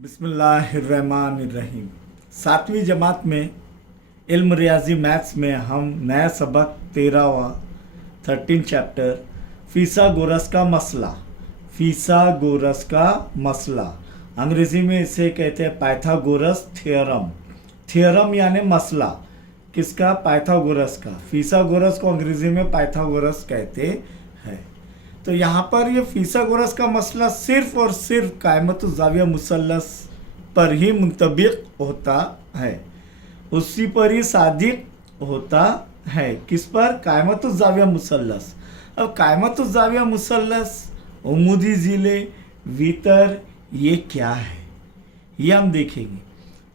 बिस्मिल्लाहिर्रहमानिर्रहीम। 7वीं जमात में इल्म रियाजी मैथ्स में हम नया सबक 13 चैप्टर फिसागोरस का मसला अंग्रेज़ी में इसे कहते हैं पाइथागोरस थ्योरम यानी मसला किसका? पाइथागोरस का। फिसागोरस को अंग्रेज़ी में पाइथागोरस कहते हैं। तो यहाँ पर ये फिसागोरस का मसला सिर्फ और सिर्फ कायमतुज़्ज़ाविया मुसल्लस पर ही मुंतबिक होता है, उसी पर ही सादिक होता है। किस पर? कायमतुज़्ज़ाविया मुसल्लस। अब कायमतुज़्ज़ाविया मुसल्लस, उमूदी ज़िले, वितर, ये क्या है ये हम देखेंगे।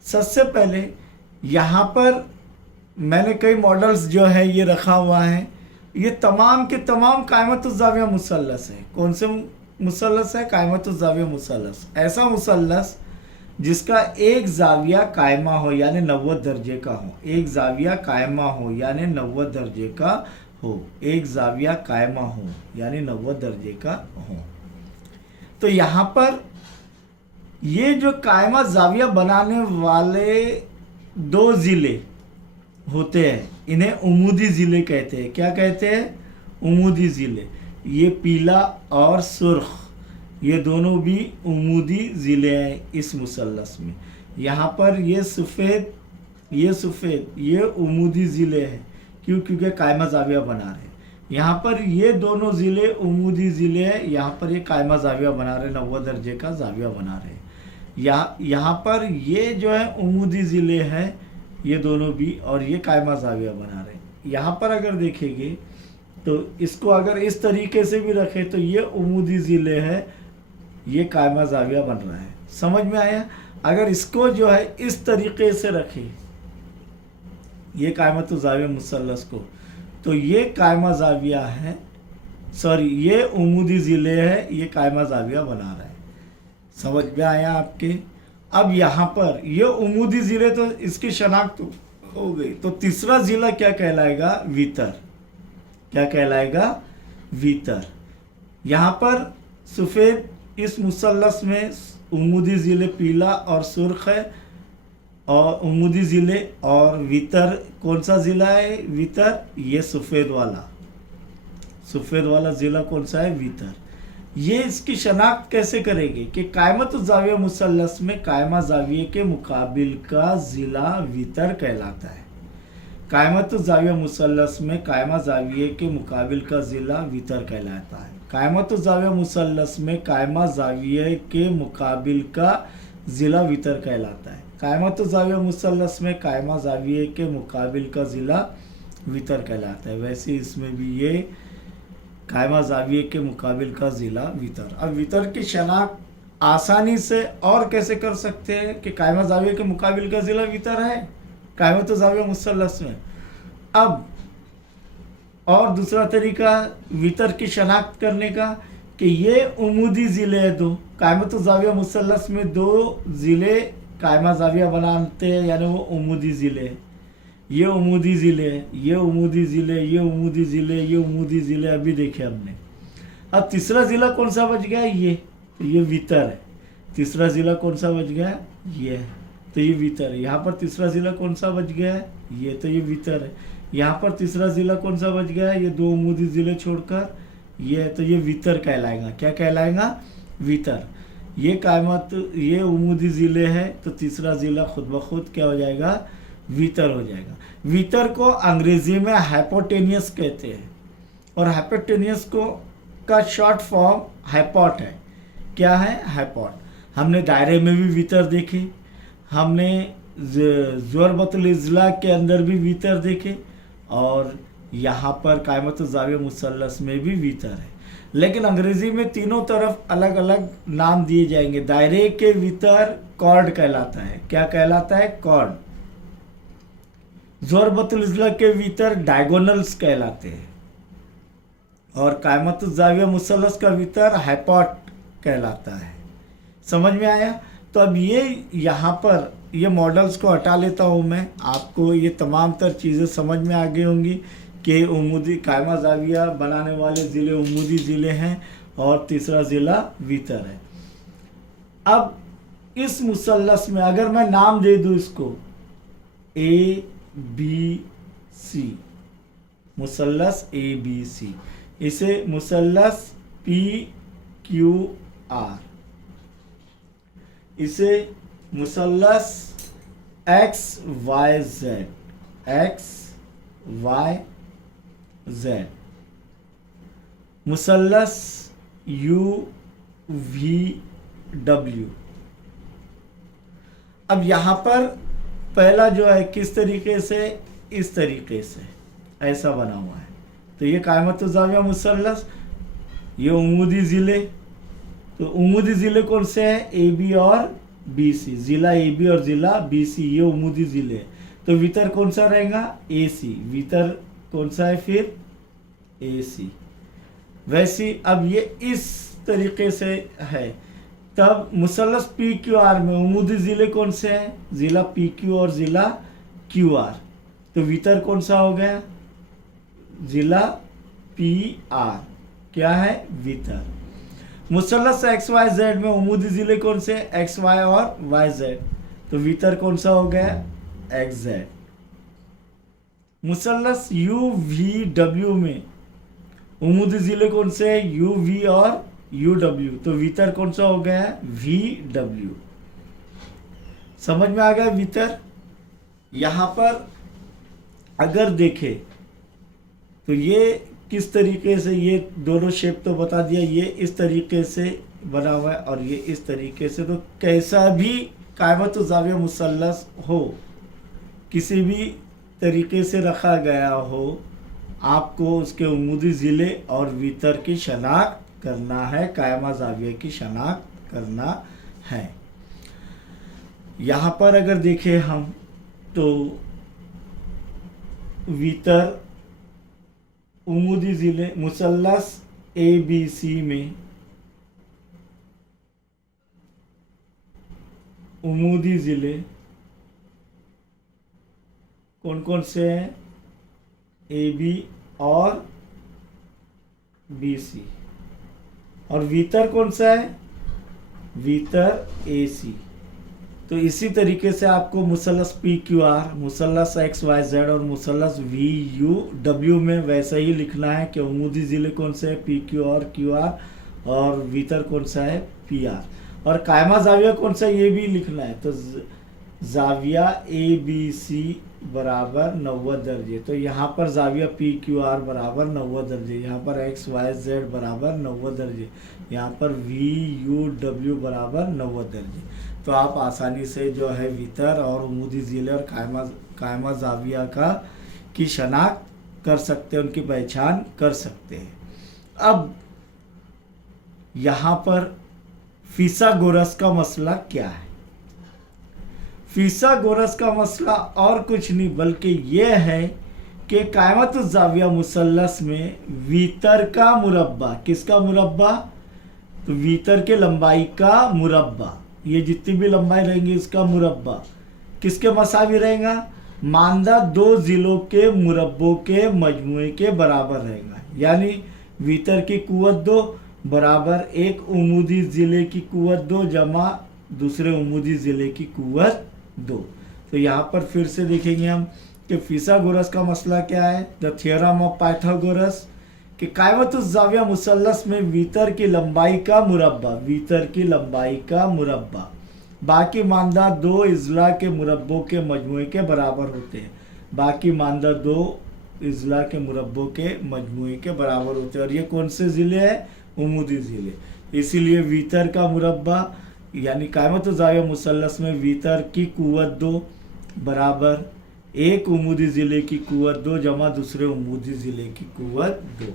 सबसे पहले यहाँ पर मैंने कई मॉडल्स जो है ये रखा हुआ है। ये तमाम के तमाम कायमतुज़्ज़ाविया मुसल्लस है। कौन से मुसल्लस है? कायमतुज़्ज़ाविया मुसल्लस। ऐसा मुसल्लस जिसका एक ज़ाविया कायमा हो यानी 90 दर्जे का हो। एक ज़ाविया कायमा हो यानी 90 दर्जे का हो। एक ज़ाविया कायमा हो यानी 90 दर्जे का हो। तो यहाँ पर ये जो कायमा ज़ाविया बनाने वाले दो ज़िले होते हैं, इन्हें उमूदी ज़िले कहते हैं। क्या कहते हैं? उमूदी ज़िले। ये पीला और सुर्ख, ये दोनों भी उमूदी ज़िले हैं इस मुसल्लस में। यहाँ पर ये सफ़ेद, ये उमूदी ज़िले हैं। क्यों? क्योंकि कायमा ज़ाविया बना रहे हैं। यहाँ पर ये दोनों ज़िले उमूदी ज़िले हैं। यहाँ पर ये कायमा ज़ाविया बना रहे, 90 दर्जे का ज़ाविया बना रहे हैं। यहाँ पर ये जो है उमूदी ज़िले हैं, ये दोनों भी, और ये कायमा ज़ाविया बना रहे हैं। यहाँ पर अगर देखेंगे तो इसको अगर इस तरीके से भी रखें तो ये उमूदी ज़िले है, ये कायमा ज़ाविया बन रहा है। समझ में आया? अगर इसको जो है इस तरीके से रखें, ये कायमतुज़्ज़ाविया मुसल्लस को, तो ये कायमा ज़ाविया है, ये उमूदी ज़िले है, ये कायमा ज़ाविया बना रहा है। समझ में आया आपके? अब यहाँ पर ये उमूदी ज़िले तो इसकी शनाख्त हो गई। तो तीसरा ज़िला क्या कहलाएगा? वितर। क्या कहलाएगा? वितर। यहाँ पर सफ़ेद, इस मुसल्लस में उमूदी ज़िले पीला और सुर्ख है, और उमूदी ज़िले, और वितर कौन सा ज़िला है? वितर। ये सफ़ेद वाला ज़िला कौन सा है? वितर। ये इसकी शनाख्त कैसे करेंगे कि कायमतुज़्ज़ाविया मुसल्लस में कायमा ज़ाविये के मुकाबिल का ज़िला वितर कहलाता है। कायमतुज़्ज़ाविया मुसल्लस में कायमा ज़ाविये के मुकाबिल का ज़िला वितर कहलाता है। कायमतुज़्ज़ाविया मुसल्लस में कायमा ज़ाविये के मुकाबिल का ज़िला वितर कहलाता है। कायमतुज़्ज़ाविया मुसल्लस में कायमा ज़ाविये के मुकाबिल का ज़िला वितर कहलाता है। वैसे इसमें भी ये कायमा ज़ाविये के मुकाबिल का ज़िला वितर। अब वितर की शनाख्त आसानी से और कैसे कर सकते हैं कि कायमा ज़ाविये के मुकाबिल का ज़िला वितर है कायमतुज़्ज़ाविया मुसल्लस में। अब और दूसरा तरीका वितर की शनाख्त करने का कि ये उमूदी ज़िले हैं दो, कायमतुज़्ज़ाविया मुसल्लस में दो ज़िले कायमा ज़ाविया बनाते हैं, यानी वो उमूदी ज़िले हैं। ये उमूदी ज़िले, ये उमूदी ज़िले, ये उमूदी ज़िले, ये उमूदी ज़िले अभी देखे हमने। अब तीसरा ज़िला कौन सा बच गया? ये वितर है। तीसरा ज़िला कौन सा बच गया? ये, तो ये वितर है। यहाँ पर तीसरा ज़िला कौन सा बच गया है? ये, तो ये वितर है। यहाँ पर तीसरा ज़िला कौन सा बच गया है? ये दो उमूदी ज़िले छोड़कर, ये, तो ये वितर कहलाएगा। क्या कहलाएगा? वितर। ये उमूदी ज़िले है, तो तीसरा ज़िला खुद ब खुद क्या हो जाएगा? वितर हो जाएगा। वितर को अंग्रेज़ी में हाइपोटेनियस कहते हैं, और हाइपोटेनियस का शॉर्ट फॉर्म हाइपॉट है। क्या है? हाइपॉट। हमने दायरे में भी वितर देखे, हमने ज़रबतुल इज़ला के अंदर भी वितर देखे, और यहाँ पर कायमतुज़्ज़ाविया मुसल्लस में भी वितर है। लेकिन अंग्रेज़ी में तीनों तरफ अलग अलग नाम दिए जाएंगे। दायरे के वितर कॉर्ड कहलाता है। क्या कहलाता है? कॉर्ड। ज़रबतुल इज़ला के वितर डायगोनल्स कहलाते हैं, और कायमतुज़्ज़ाविया मुसल्लस का वितर हाइपॉट कहलाता है। समझ में आया? तो अब यहाँ पर ये मॉडल्स को हटा लेता हूँ मैं। आपको ये तमाम तर चीज़ें समझ में आ गई होंगी कि उमूदी कायमा ज़ाविया बनाने वाले ज़िले उमूदी ज़िले हैं, और तीसरा ज़िला वितर है। अब इस मुसल्लस में अगर मैं नाम दे दूं इसको A B C, मुसल्लस A B C, इसे मुसल्लस पी क्यू आर, इसे मुसल्लस X Y Z, X Y Z, मुसल्लस यू वी डब्ल्यू। अब यहां पर पहला जो है किस तरीके से, इस तरीके से ऐसा बना हुआ है, तो ये कायमत ज़ाविया मुसल्लस, ये उमूदी ज़िले, तो उमूदी ज़िले कौन से हैं, ए बी और बी सी, ज़िला ए बी और ज़िला बी सी, ये उमूदी ज़िले। तो वितर कौन सा रहेगा, ए सी, वितर कौन सा है फिर, ए सी। वैसे अब ये इस तरीके से है, तब मुसल्लस पी क्यू आर में उमूदी ज़िले कौन से हैं, ज़िला पी क्यू और ज़िला क्यू आर, तो वितर कौन सा हो गया, ज़िला पी आर, क्या है, वितर। मुसल्लस एक्स वाई जेड में उमूदी ज़िले कौन से, एक्स वाई और वाई जेड, तो वितर कौन सा हो गया, एक्स जेड। मुसल्लस यू वी डब्ल्यू में उमूदी ज़िले कौन से, यू वी और यू डब्ल्यू, तो वितर कौन सा हो गया, वी डब्ल्यू। समझ में आ गया वितर। यहां पर अगर देखें तो ये किस तरीके से, ये दोनों शेप तो बता दिया, ये इस तरीके से बना हुआ है और ये इस तरीके से, तो कैसा भी कायमत ज़ाविया मुसल्लस हो, किसी भी तरीके से रखा गया हो, आपको उसके उमूदी ज़िले और वितर की शनाख्त करना है, कायमा ज़ाविया की शनाख्त करना है। यहाँ पर अगर देखें हम तो वितर उमूदी ज़िले मुसल्लस ए बी सी में उमूदी ज़िले कौन कौन से हैं, ए बी और बी सी, और वितर कौन सा है, वितर ए सी। तो इसी तरीके से आपको मुसल्लस पी क्यू आर, मुसल्लस एक्स वाई जेड और मुसल्लस वी यू डब्ल्यू में वैसा ही लिखना है कि उमूदी ज़िले कौन से है, पी क्यू और क्यू आर, और वितर कौन सा है, पी आर, और कायमा ज़ाविया कौन सा, ये भी लिखना है। तो ज़ाविया ए बी सी बराबर 90 दर्जे, तो यहाँ पर ज़ाविया पी क्यू आर बराबर 90 दर्जे, यहाँ पर एक्स वाई जेड बराबर 90 दर्जे, यहाँ पर वी यू डब्ल्यू बराबर 90 दर्जे। तो आप आसानी से जो है वितर और उमूदी ज़िले और कायमा ज़ाविया की शनाख्त कर सकते हैं, उनकी पहचान कर सकते हैं। अब यहाँ पर फिसागोरस का मसला क्या है। फिसागोरस का मसला और कुछ नहीं बल्कि यह है कि कायमत ज़ाविया मुसल्लस में वितर का मुरब्बा, किसका मुरब्बा, तो वितर के लंबाई का मुरब्बा, ये जितनी भी लंबाई रहेंगी इसका मुरब्बा किसके मसावी रहेगा, मानदा दो ज़िलों के मुरब्बों के मजमुए के बराबर रहेगा। यानी वितर की कुव्वत 2 बराबर एक उमूदी ज़िले की कुव्वत 2 जमा दूसरे उमूदी ज़िले की कुव्वत 2। तो यहाँ पर फिर से देखेंगे हम कि फिसागोरस का मसला क्या है, द थियरम ऑफ पाइथागोरस, कि कायमत ज़ाविया मुसल्लस में वितर की लंबाई का मुरब्बा, वितर की लंबाई का मुरब्बा बाकी मानदा 2 इज़ला के मुरब्बों के मजमुए के बराबर होते हैं, बाकी मानदा 2 इज़ला के मुरब्बों के मजमुए के बराबर होते हैं। और ये कौन से ज़िले हैं, उमूदी ज़िले, इसीलिए वितर का मुरब्बा यानी कायमत ज़ाविया मुसल्लस में वितर की कुव्वत 2 बराबर एक उमूदी ज़िले की कुव्वत 2 जमा दूसरे उमूदी ज़िले की कुव्वत 2।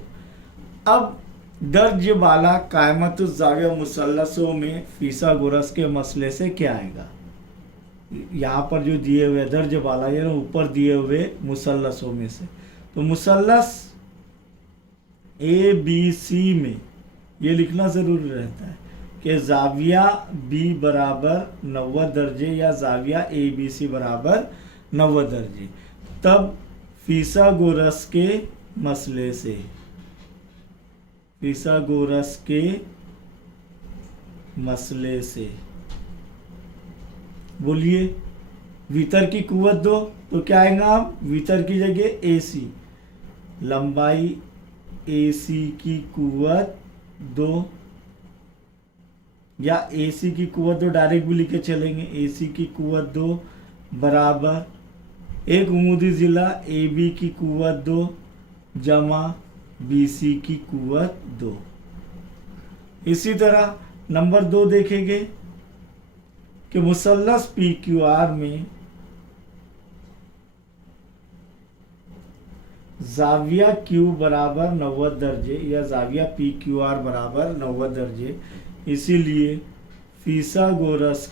अब दर्ज बाला कायमत ज़ाविया मुसल्लसों में फिसागोरस के मसले से क्या आएगा, यहाँ पर जो दिए हुए दर्ज बाला यानी ऊपर दिए हुए मुसल्लसों में से, तो मुसल्लस ए बी सी में ये लिखना ज़रूरी रहता है कि ज़ाविया बी बराबर 90 दर्जे या ज़ाविया ए बी सी बराबर 90 दर्जे। तब फिसागोरस के मसले से, फिसागोरस के मसले से बोलिए, भीतर की कुवत दो तो क्या आएगा, आप भीतर की जगह AC, लंबाई AC की कुवत दो, या AC की कुवत दो डायरेक्ट भी लिखे चलेंगे, AC की कुवत दो बराबर एक उमूदी ज़िला AB की कुवत दो जमा BC की कुवत दो। इसी तरह नंबर 2 देखेंगे कि मुसल्लस PQR में जाविया Q बराबर 90 दर्जे या जाविया PQR बराबर 90 दर्जे, इसीलिए फिसागोरस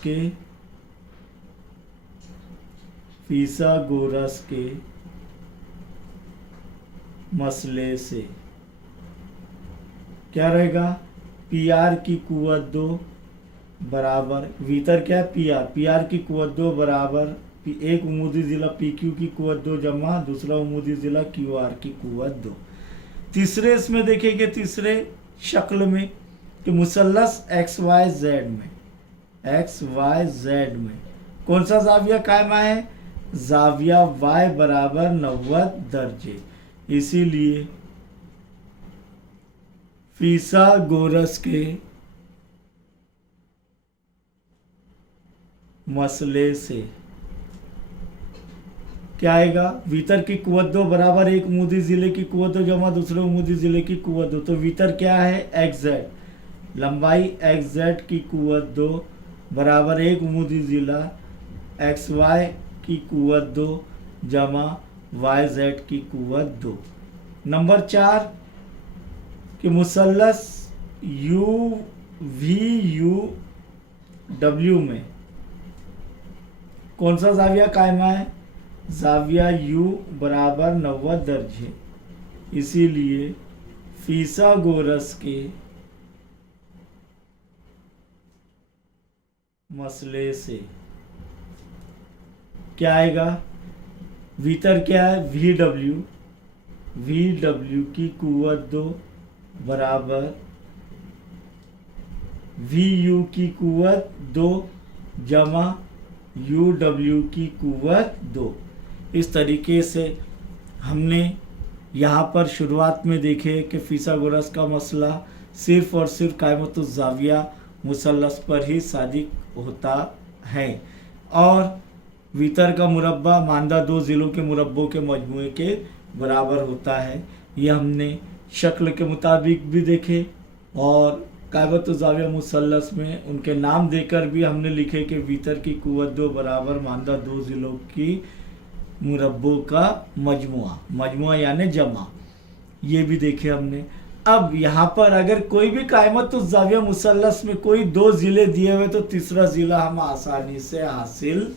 के मसले से क्या रहेगा, PR की कुवत 2 बराबर, भीतर क्या है PR की कुवत 2 बराबर एक उमूदी ज़िला PQ की कुवत 2 जमा दूसरा उमूदी ज़िला QR की कुवत 2। तीसरे इसमें देखेंगे, तीसरे शक्ल में कि मुसल्लस XYZ में कौन सा जाविया कायमा है, जाविया Y बराबर 90 दर्जे, इसीलिए फिसागोरस के मसले से क्या आएगा, भीतर की कुवत 2 बराबर एक उमूदी ज़िले की कुवत 2 जमा दूसरे उमूदी ज़िले की कुवत 2। तो भीतर क्या है, XZ, लंबाई XZ की कुवत 2 बराबर एक उमूदी ज़िला XY की कुवत 2 जमा YZ की कुवत 2। नंबर 4 कि मुसल्लस UVUW में कौन सा जाविया कायमा है, जाविया U बराबर 90 दर्जे, इसीलिए फिसागोरस के मसले से क्या आएगा, भीतर क्या है VW की कुवत 2 बराबर VU की कुवत 2 जमा UW की कुवत 2। इस तरीके से हमने यहाँ पर शुरुआत में देखे कि फिसागोरस का मसला सिर्फ और सिर्फ कायमतुज़ ज़ाविया मुसल्लस पर ही सादिक होता है और भीतर का मुरब्बा मानदा 2 ज़िलों के मुरब्बों के मजमूए के बराबर होता है। ये हमने शक्ल के मुताबिक भी देखे और कायमतुज़ ज़ाविया मुसल्लस में उनके नाम देकर भी हमने लिखे कि भीतर की कुवत 2 बराबर मानदा 2 ज़िलों की मुरब्बों का मजमुआ यानी जमा, ये भी देखे हमने। अब यहाँ पर अगर कोई भी कायमतुज़ ज़ाविया मुसल्लस में कोई 2 ज़िले दिए हुए तो तीसरा ज़िला हम आसानी से हासिल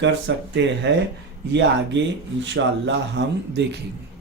कर सकते हैं, ये आगे इंशाअल्लाह हम देखेंगे।